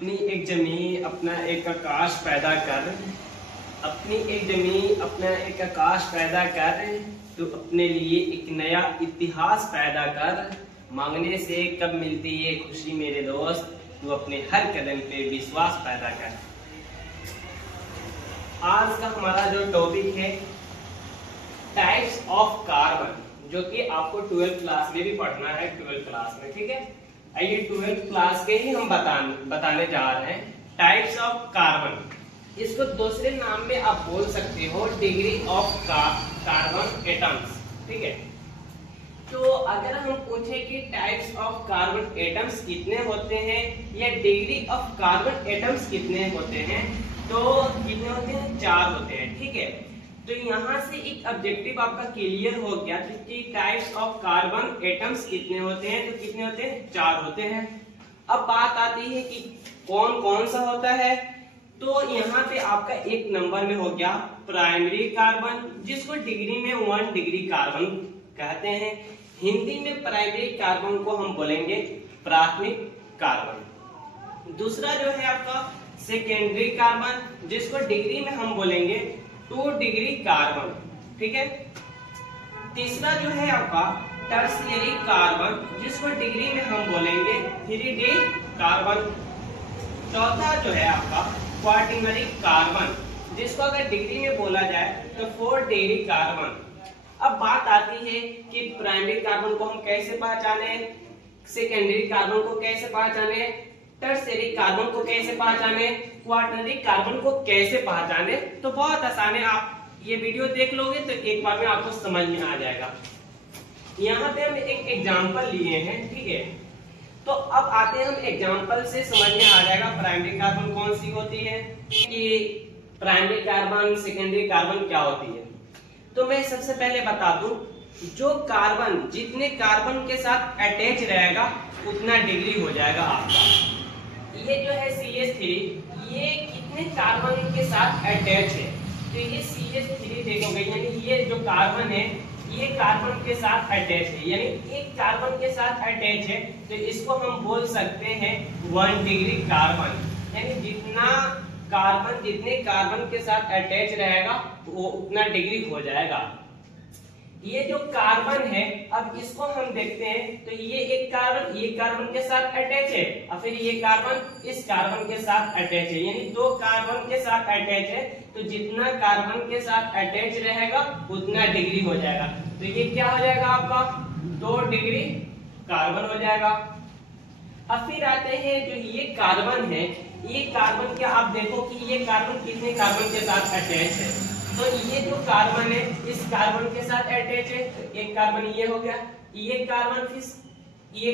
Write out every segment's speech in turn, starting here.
अपनी एक जमीन अपना एक आकाश पैदा कर, अपनी एक जमीन अपना एक आकाश पैदा कर, तो अपने लिए एक नया इतिहास पैदा कर। मांगने से कब मिलती है खुशी मेरे दोस्त, तू अपने हर कदम पे विश्वास पैदा कर। आज का हमारा जो टॉपिक है टाइप्स ऑफ कार्बन, जो कि आपको 12th क्लास में भी पढ़ना है, 12th क्लास में, ठीक है। आइए 12th क्लास के ही हम बताने जा रहे हैं टाइप्स ऑफ कार्बन। इसको दूसरे नाम में आप बोल सकते हो डिग्री ऑफ कार्बन एटम्स, ठीक है। तो अगर हम पूछे कि टाइप्स ऑफ कार्बन एटम्स कितने होते हैं या डिग्री ऑफ कार्बन एटम्स कितने होते हैं, तो कितने होते हैं? 4 होते हैं, ठीक है। तो यहाँ से एक ऑब्जेक्टिव आपका क्लियर हो गया कि टाइप्स ऑफ कार्बन एटम्स कितने होते हैं, तो कितने होते हैं? 4 होते हैं। अब बात आती है कि कौन कौन सा होता है, तो यहाँ पे आपका एक नंबर में हो गया प्राइमरी कार्बन, जिसको डिग्री में 1 डिग्री कार्बन कहते हैं। हिंदी में प्राइमरी कार्बन को हम बोलेंगे प्राथमिक कार्बन। दूसरा जो है आपका सेकेंडरी कार्बन, जिसको डिग्री में हम बोलेंगे 2 डिग्री कार्बन, ठीक है। तीसरा जो है आपका टर्शियरी कार्बन, जिसको डिग्री में हम बोलेंगे 3 डी कार्बन। चौथा जो है आपका क्वार्टिनरी कार्बन, जिसको अगर डिग्री में बोला जाए तो 4 डिग्री कार्बन। अब बात आती है कि प्राइमरी कार्बन को हम कैसे पहचाने, सेकेंडरी कार्बन को कैसे पहचाने, टर्शियरी कार्बन को कैसे पहचाने, क्वार्टनरी कार्बन को कैसे पहचाने। तो बहुत आसान है, आप ये वीडियो देख लोगे तो एक बार में आपको समझ में आ जाएगा। यहाँ पे हम एक एग्जांपल लिए हैं, ठीक है। तो अब आते हैं हम एग्जांपल से समझ में आ जाएगा प्राइमरी कार्बन कौन सी होती है, कि प्राइमरी कार्बन सेकेंडरी कार्बन क्या होती है। तो मैं सबसे पहले बता दूं, जो कार्बन जितने कार्बन के साथ अटैच रहेगा उतना डिग्री हो जाएगा आपका। ये जो है CH3, ये कितने कार्बन के साथ अटैच है, तो ये CH3 देखोगे, यानी ये जो कार्बन है ये कार्बन के साथ अटैच है, यानी एक कार्बन के साथ अटैच है, तो इसको हम बोल सकते हैं 1 डिग्री कार्बन। यानी जितने कार्बन के साथ अटैच रहेगा वो उतना डिग्री हो जाएगा। ये जो कार्बन है, अब इसको हम देखते हैं, तो ये कार्बन के साथ अटैच है और फिर ये कार्बन इस कार्बन के साथ अटैच है, यानी 2 कार्बन के साथ अटैच है। तो जितना कार्बन के साथ अटैच रहेगा उतना डिग्री हो जाएगा। तो ये क्या हो जाएगा आपका 2 डिग्री कार्बन हो जाएगा। अब फिर आते हैं जो ये कार्बन है, ये कार्बन क्या आप देखो कि ये कार्बन कितने कार्बन के साथ अटैच है। तो ये जो कार्बन है इस कार्बन के साथ अटैच है, तो एक कार्बन ये हो गया, ये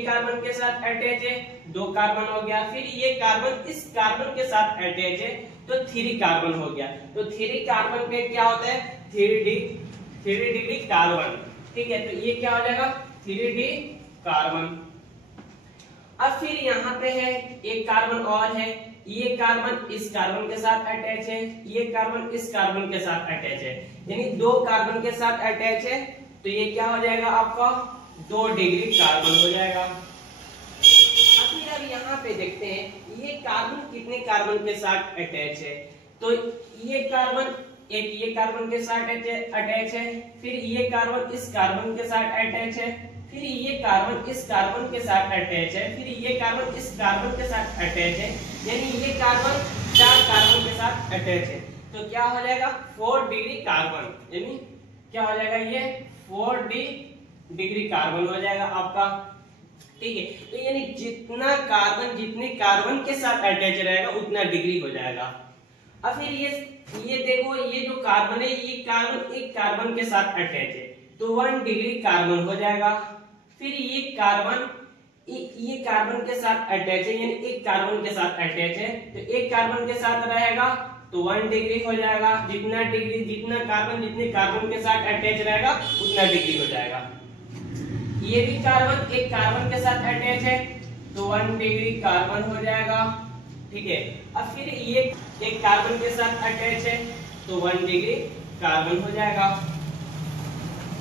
कार्बन के साथ अटैच है, 2 कार्बन हो गया, फिर ये कार्बन इस कार्बन के साथ अटैच है, तो 3 कार्बन हो गया। तो 3 कार्बन पे क्या होता है 3 डिग्री कार्बन, ठीक है। तो ये क्या हो जाएगा 3 डी कार्बन। अब फिर यहाँ पे है एक कार्बन और है, ये कार्बन इस कार्बन के साथ अटैच है, ये कार्बन इस कार्बन के साथ अटैच है, यानी 2 कार्बन के साथ अटैच है, तो ये क्या हो जाएगा आपका 2 डिग्री कार्बन हो जाएगा। अब यहाँ पे देखते हैं ये कार्बन कितने कार्बन के साथ अटैच है, तो ये कार्बन ये कार्बन के साथ अटैच है, फिर ये कार्बन इस कार्बन के साथ अटैच है, फिर ये कार्बन इस कार्बन के साथ अटैच है, फिर ये कार्बन इस कार्बन के साथ अटैच है, यानी ये कार्बन 4 कार्बन के साथ अटैच है। तो क्या हो जाएगा 4 डिग्री कार्बन, यानी क्या हो जाएगा ये 4 डिग्री कार्बन हो जाएगा आपका, ठीक है। तो यानी जितने कार्बन के साथ अटैच रहेगा उतना डिग्री हो जाएगा। अब फिर ये देखो, ये जो कार्बन है ये कार्बन एक कार्बन के साथ अटैच है, तो 1 डिग्री कार्बन हो जाएगा। फिर ये कार्बन के साथ अटैच है, यानी एक कार्बन के साथ अटैच है, तो एक कार्बन के साथ रहेगा तो 1 डिग्री हो जाएगा। जितने कार्बन के साथ अटैच रहेगा उतना डिग्री हो जाएगा। ये भी कार्बन एक कार्बन के साथ अटैच है, तो 1 डिग्री कार्बन हो जाएगा, ठीक है। अब फिर ये एक कार्बन के साथ अटैच है, तो 1 डिग्री कार्बन हो जाएगा।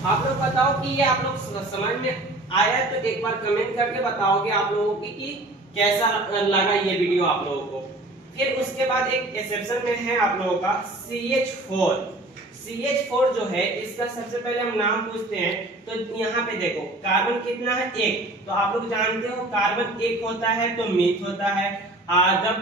आप लोग बताओ कि ये आप लोग समझ में आया, तो एक बार कमेंट करके बताओगे आप लोगों की कि कैसा लगा ये वीडियो आप लोगों को। फिर उसके बाद एक एक्सेप्शन में है आप लोगों का CH4। CH4 जो है इसका सबसे पहले हम नाम पूछते हैं। तो यहाँ पे देखो कार्बन कितना है, एक। तो आप लोग जानते हो कार्बन एक होता है तो मीथ होता है। जब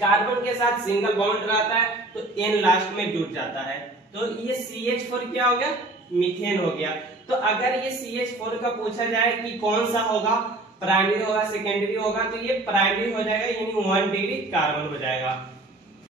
कार्बन के साथ सिंगल बॉन्ड रहता है तो N लास्ट में जुड़ जाता है। तो ये CH4 क्या हो गया, मीथेन हो गया। तो अगर ये CH4 का पूछा जाए कि कौन सा होगा, प्राइमरी होगा सेकेंडरी होगा, तो ये प्राइमरी हो जाएगा, यानी 1 डिग्री कार्बन हो जाएगा।